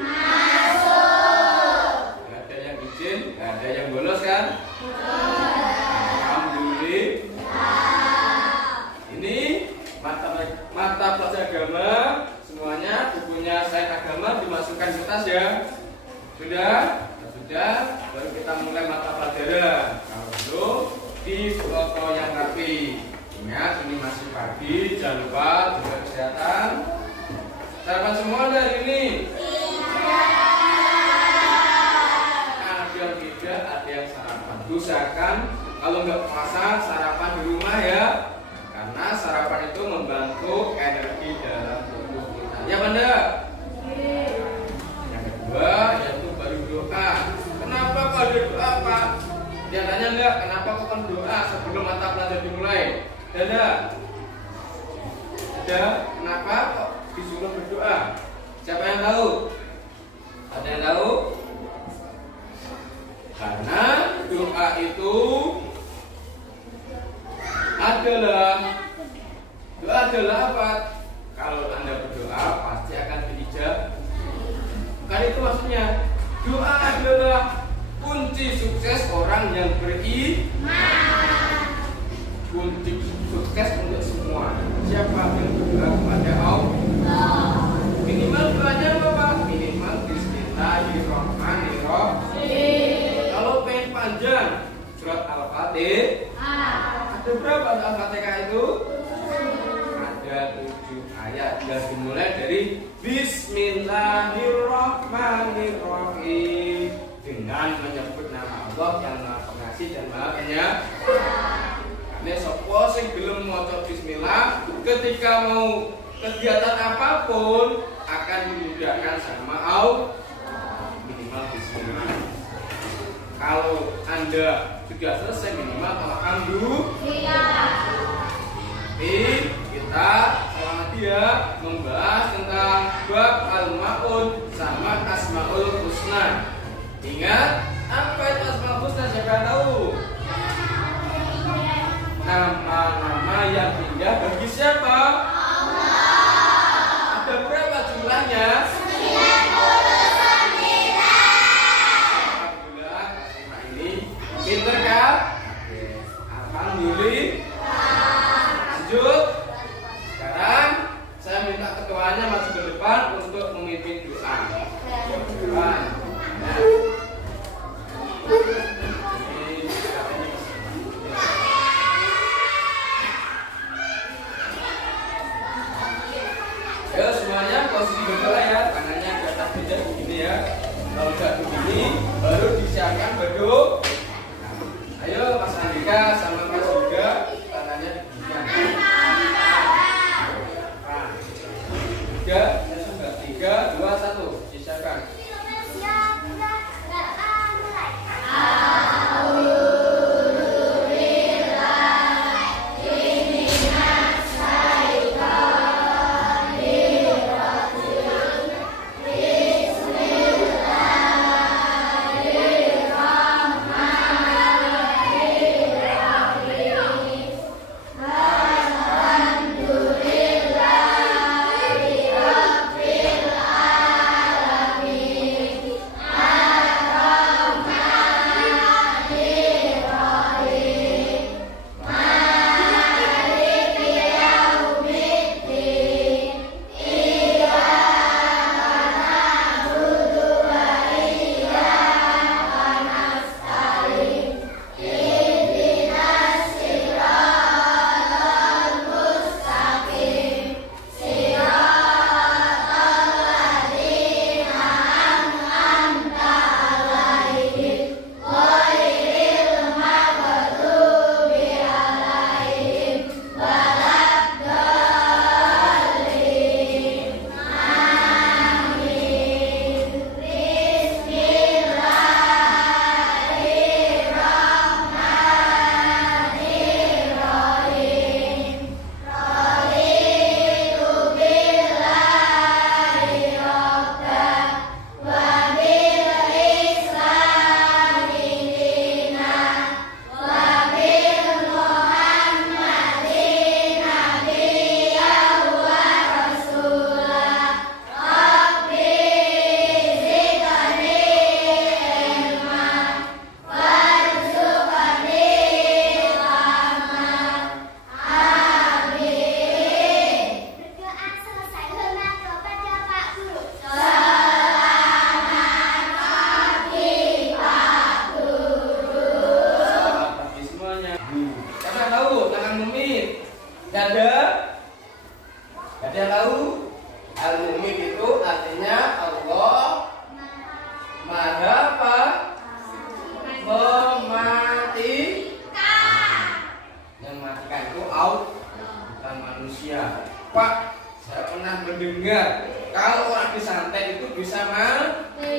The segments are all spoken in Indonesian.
Masuk. Gak ada yang izin, gak ada yang bolos kan? Alhamdulillah. Ini mata pelajaran agama semuanya, bukunya Sains Agama dimasukkan ke tas ya. Sudah? Sudah, baru kita mulai mata pelajaran. Kalau belum, di foto yang rapi. Ingat, ini masih pagi, jangan lupa jaga kesehatan. Sarapan semua dari ini? Iya. Ada yang tidak, ada yang sarapan. Usahakan kalau nggak puasa, sarapan di rumah ya. Karena sarapan itu membantu energi dalam tubuh kita. Ya benda? Yang kedua, yaitu baru doa. Kenapa kok ada doa, Pak? Dia tanya enggak, kenapa kok kan doa sebelum mata pelajaran dimulai? Ada? Ada? Kenapa kok disuruh berdoa? Siapa yang tahu? Ada yang tahu? Karena doa itu adalah apa? Kalau Anda berdoa pasti akan diijabah. Bukan itu maksudnya. Doa adalah kunci sukses orang yang beriman. Kunci sukses untuk semua. Siapa yang berdoa kepada Allah? Minimal doanya apa? Minimal Bismillahirrahmanirrahim. Kalau pengen panjang, surat Al-Fatihah. Ada berapa Al-Fatihah itu? Ada 7 ayat. Dan dimulai dari Bismillahirrahmanirrahim, dengan menyebut nama Allah yang Maha Pengasih dan Maha Penyayang. Karena sapa sing gelem maca bismillah ketika mau kegiatan apapun akan dimudahkan sama Allah. Minimal bismillah. Kalau Anda sudah selesai minimal alhamdulillah. Nanti kita selama dia membahas tentang bab al-maun sama asmaul husna. Ingat, apa itu asmaul husna? Siapa tahu? Nama-nama yang indah bagi siapa? Allah. Ada berapa jumlahnya? 99. Alhamdulillah, Pak ini pinter kan? Alhamdulillah. Lanjut. Sekarang saya minta ketuanya maju ke depan untuk memimpin doa. Depan. Ayo semuanya posisi berdoa ya, tangannya ke atas meja begini ya. Kalau sudah begini, baru disiapkan berdoa. Ayo Mas Andika sama Mas Yoga, tangannya begini. 3, 2, 1, disiapkan. mati.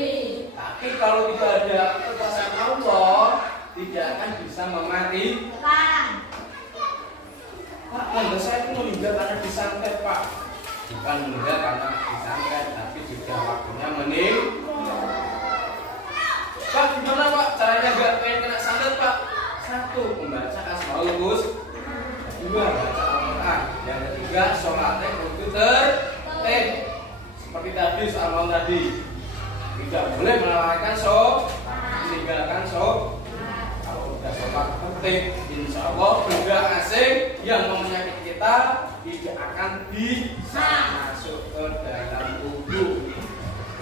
Tapi kalau tidak ada kekuasaan Allah, tidak akan bisa mematikan. Pak, kalau saya itu meninggal karena disantet, Pak. Bukan meninggal karena disantet, tapi sudah waktunya meninggal. Pak, gimana Pak? Caranya gak pengen kena santet, Pak? 1. Membaca Asmaul Husna. 2. Baca Al-Quran. Yang ketiga, sholatnya untuk tertib. Seperti tadi soal malam tadi, tidak boleh melalaikan meninggalkan kalau sudah sholat tertib, insya Allah benda asing yang menyakiti kita tidak akan bisa masuk ke dalam tubuh.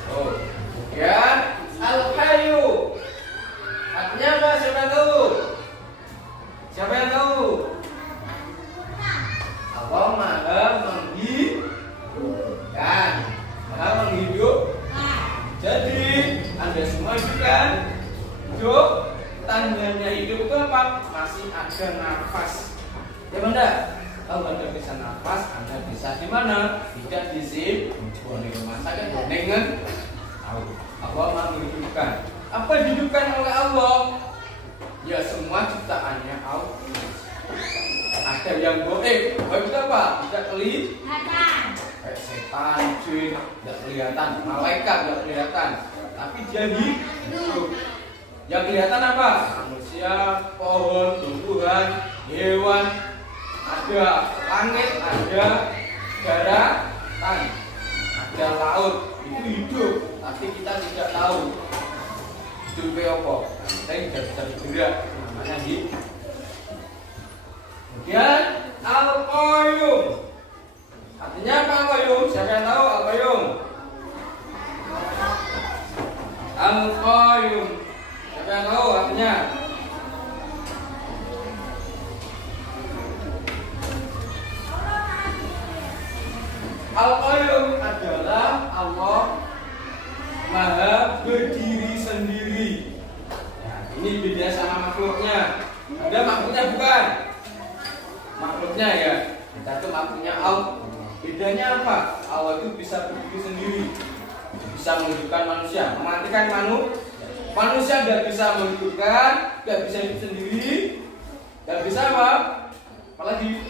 Kemudian Al-Hayyu artinya apa? Siapa yang tahu? Siapa yang tahu? Allah Maha menghidupkan, Maha menghidupkan. Jadi Anda semua hidup kan? Hidup. Tandanya hidup itu apa? Masih ada nafas. Ya benar. Kalau Anda bisa nafas, Anda bisa di mana? Tidak di sini. Boleh rumah sakit, boleh tahu. Allah Maha menghidupkan. Apa dihidupkan oleh Allah? Ya semua ciptaannya Allah. Ada yang goib. Goib itu apa? Tidak kelihatan. Kayak setan, jin, tidak kelihatan. Malaikat tidak kelihatan. Tapi dia hidup. Yang kelihatan apa? Manusia, pohon, tumbuhan, hewan. Ada langit, ada daratan, ada laut. Itu hidup. Tapi kita tidak tahu hidupnya apa. Kita tidak bisa bergerak. Namanya hidup. Kemudian Al-Qayyum. Artinya apa Al-Qayyum? Siapa yang tahu Al-Qayyum? Al-Qayyum. Siapa yang tahu artinya? Al-Qayyum adalah Allah Maha berdiri sendiri. Nah, ini beda sama makhluknya. Ada makhluknya bukan? Makhluknya ya, kita tuh makhluknya Allah. Bedanya apa? Allah itu bisa berdiri sendiri, bisa menghidupkan manusia, mematikan manusia. Manusia nggak bisa menghidupkan, nggak bisa hidup sendiri, nggak bisa apa? Apalagi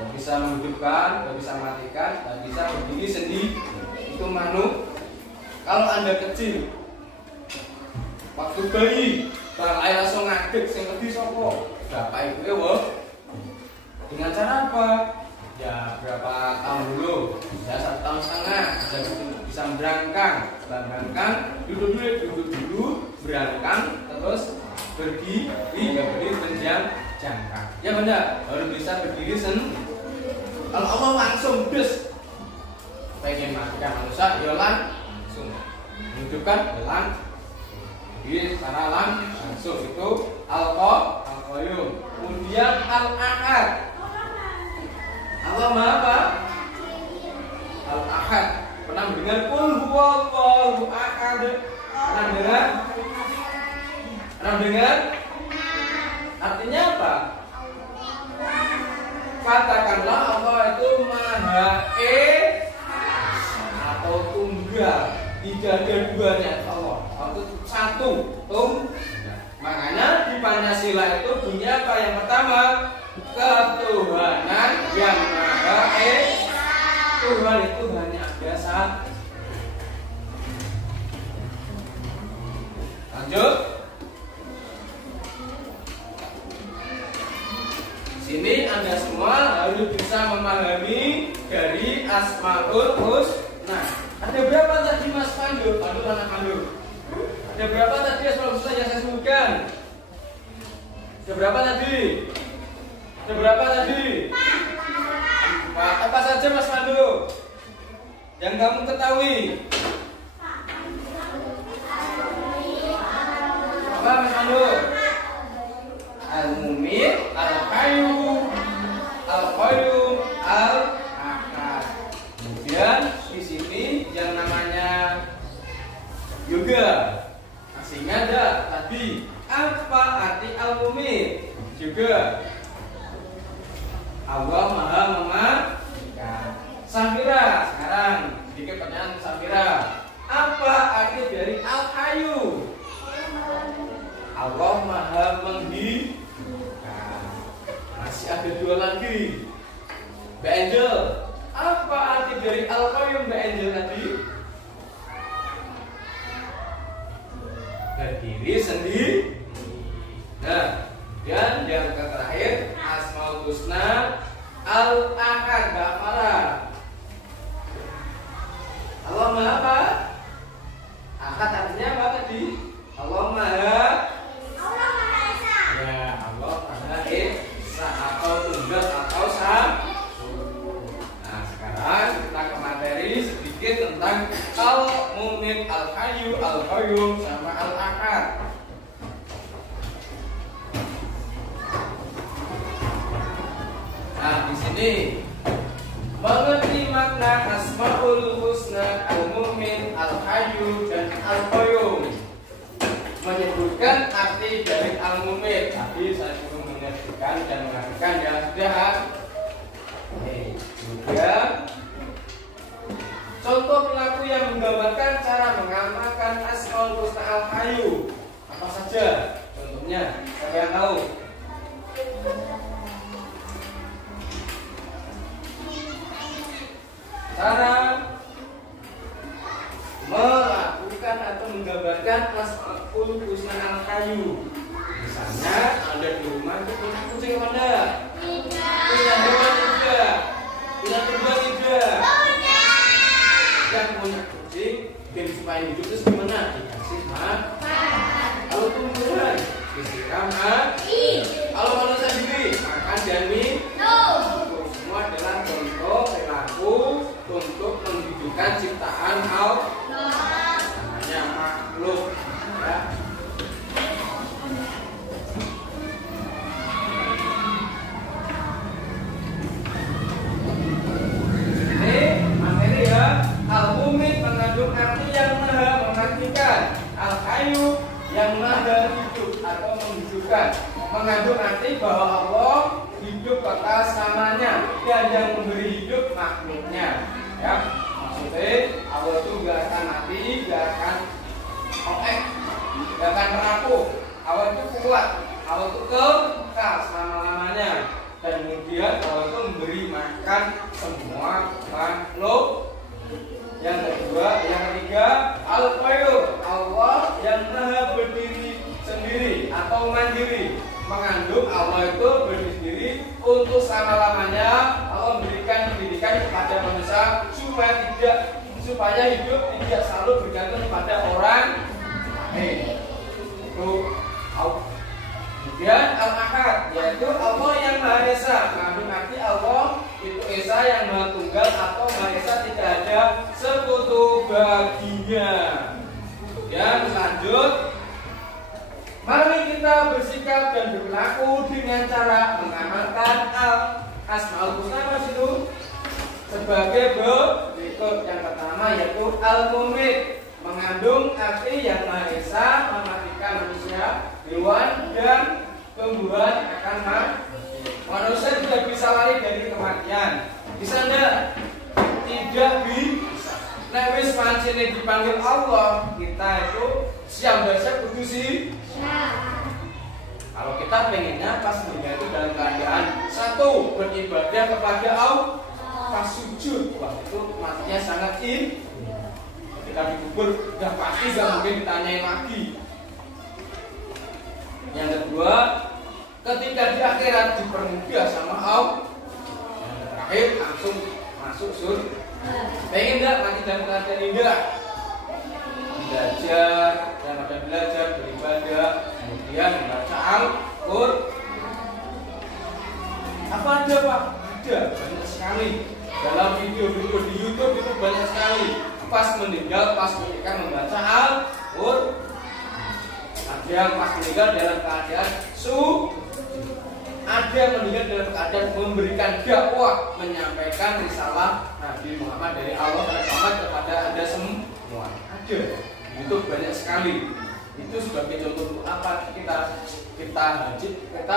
nggak bisa menghidupkan, nggak bisa mematikan, nggak bisa berdiri sendiri. Itu manusia. Kalau Anda kecil, waktu bayi, bang air langsung ngadeg, sing ngerti sopo? Bapak ibu wah. Dengan cara apa? Ya berapa tahun dulu? Ya 1,5 tahun, sudah bisa berangkang, duduk dulu, berangkang, terus berdiri, berjangkang. Ya benar, baru bisa berdiri sendiri. Kalau Allah langsung des, pengen matikan manusia, ya langsung menghidupkan, ya jadi secara langsung itu Al-Qayyum. Kemudian Al-Ahad. Allah Maha apa? Al-Ahad. Pernah mendengar Qul huwallahu ahad? Pernah dengar? Pernah dengar? Artinya apa? Katakanlah Allah itu Maha atau tunggal. Tidak ada duanya Allah. Itu satu, makanya di Pancasila itu bunyinya apa? Yang pertama, ketuhanan yang Maha Esa. Tuhan itu hanya ada satu. Lanjut. Sini Anda semua harus bisa memahami dari Asmaul Husna. Ada berapa tadi Mas Pandu? Anak Pandu. Ada berapa tadi Asmaul Husna yang saya sebutkan? Ada berapa tadi? Ada berapa tadi? Apa saja Mas Pandu? Yang kamu ketahui? Apa Mas Pandu? Al-Mumit, Al-Hayyu, Al-Qayyum, Al-Ahad. Kemudian di sini yang namanya yoga. Aslinya ada tadi. Apa arti Al-Mumit? Juga Allah Maha mematikan. Safira, sekarang sedikit pertanyaan Safira. Apa ada dua lagi. Mbak Angel, apa arti dari Al-Qayyum Mbak Angel tadi? Berdiri sendiri. Nah, dan yang terakhir Asmaul Husna Al-Ahad, Mbak Farah. Allah Maha apa? Ahad artinya apa tadi? Allah Maha Esa. Ya, Allah Maha Esa atau tunggal atau satu. Nah, sekarang kita ke materi sedikit tentang Al-Mu'min, Al-Hayyu, Al-Qayyum sama Al-Ahad. Nah, di sini mengerti makna Asmaul Husna, Al-Mu'min, Al-Hayyu dan Al-Qayyum. Menyebutkan arti dari Al-Mu'min. Tadi saya suruh menyebutkan dan mengartikan ya sudah. Juga contoh perilaku yang menggambarkan cara mengamalkan Asmaul Husna Al-Hayyu. Apa saja contohnya? Siapa yang tahu? Cara melakukan atau menggambarkan Asmaul Husna Al-Hayyu. Misalnya Anda di rumah itu punya kucing apa enggak? Punya hewan tidak? Punya terbang tidak? Yang punya kucing, biar supaya hidup itu gimana? Dikasih makan. Kalau tumbuhan disiram air. Kalau manusia sendiri makan dan minum. Semua adalah contoh perilaku untuk menghidupkan ciptaan Allah, namanya makhluk. Ya. Ini materi ya. Al-Mu'min mengandung arti yang maha mematikan. Al-Hayyu yang maha hidup atau menghidupkan. Mengandung arti bahwa Allah hidup atas namanya dan yang memberi hidup makhluknya. Ya, maksudnya Allah itu gak akan mati, gak akan gak akan rapuh. Allah itu kuat, Allah itu kekal selama-lamanya. Dan kemudian Allah itu memberi makan semua makhluk. Yang kedua, yang ketiga, Al-Qayyum, Allah yang maha berdiri sendiri atau mandiri. Mengandung Allah itu berdiri sendiri untuk selama-lamanya. Allah memberikan pendidikan kepada manusia supaya hidup tidak selalu bergantung kepada orang lain. Itu kemudian Al-Ahad, yaitu Allah yang Maha Esa. Mengandung arti Allah itu Esa yang Maha Tunggal atau Maha Esa, tidak ada sekutu baginya. Kemudian lanjut, mari kita bersikap dan berlaku dengan cara mengamalkan Asmaul Husna itu sebagai berikut. Yang pertama yaitu Al-Mu'min, mengandung arti yang Maha Esa, mematikan manusia, hewan dan tumbuhan akan mati. Manusia tidak bisa lari dari kematian. Bisa enggak? Tidak bisa. Nek wis pancene dipanggil Allah, kita itu siap besok kudu sih. Kalau kita pengennya pas meninggal itu dalam keadaan satu, beribadah kepada Allah, pas sujud, wah itu matinya sangat Kita dikubur udah pasti gak mungkin ditanyain lagi. Yang kedua, ketika di akhirat dipermudah sama Allah. Yang terakhir langsung masuk surga. Pengen gak mati dalam keadaan indah? Belajar, dan ada belajar, beribadah, kemudian membaca Al-Qur'an. Apa ada Pak? Ada, banyak sekali. Dalam video-video di YouTube itu banyak sekali. Pas meninggal, pas ketika membaca Al-Qur'an. Ada yang pas meninggal dalam keadaan ada yang meninggal dalam keadaan memberikan dakwah, menyampaikan risalah Nabi Muhammad dari Allah kepada Anda semua. Ada. Itu banyak sekali. Itu sebagai contoh untuk apa kita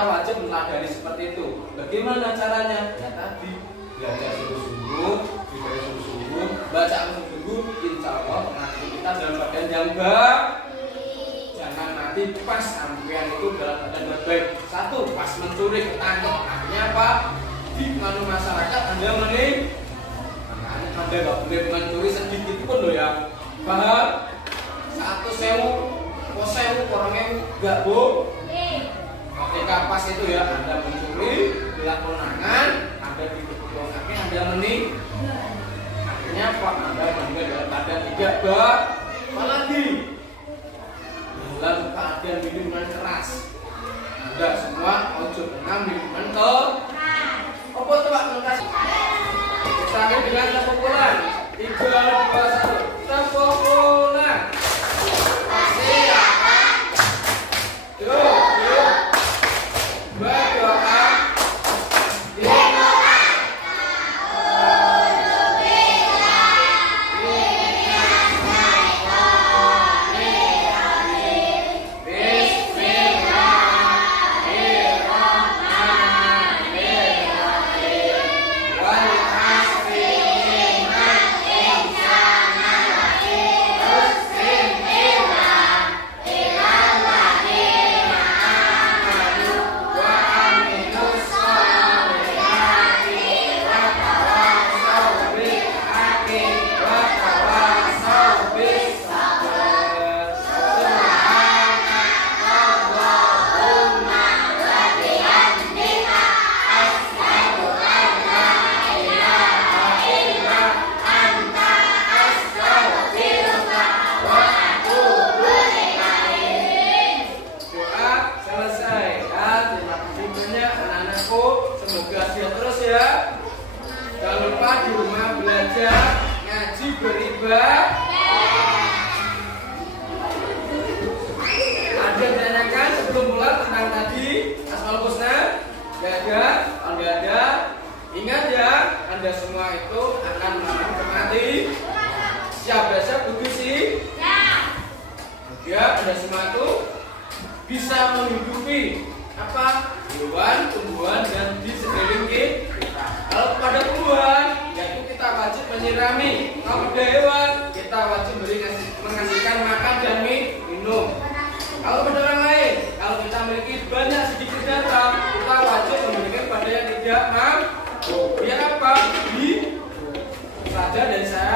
wajib meneladani seperti itu. Bagaimana caranya? Ya tadi belajar sungguh-sungguh, belajar sungguh-sungguh, baca sungguh-sungguh, insya Allah nanti kita dalam badan yang baik. Jangan mati berarti pas sampean itu dalam keadaan baik. Satu, pas mencuri ketangkep. Artinya apa? Di mana masyarakat Anda Anda nggak boleh mencuri sedikit pun loh ya. Paham? 1.000, 1.000, orangnya nggak boleh. Ketika pas itu ya Anda mencuri, bilang konangan, Anda dipukul kaki, Anda meninggal. Artinya apa? Anda meninggal dalam keadaan tidak baik. Apalagi dalam keadaan minuman keras. Anda semua ojo dengan minuman keras. Apa tuh Pak Mengkas? Kita dengan tepuk bulan 3, 2, 1 tepuk bulan. Silakan. Yuk berdoa. Ingat ya, Anda semua itu akan mengalami kematian. Siapa butuh sih? Ya, Anda semua itu bisa menghidupi apa? Hewan, tumbuhan dan di sekeliling kita. Kalau pada tumbuhan, yaitu kita wajib menyirami. Kalau pada hewan, kita wajib mengasihkan makan dan minum. Kalau pada orang lain, kalau kita memiliki banyak sedikit data, kita wajib memberikan pada yang tidak mampu. Biar apa? Saja dari saya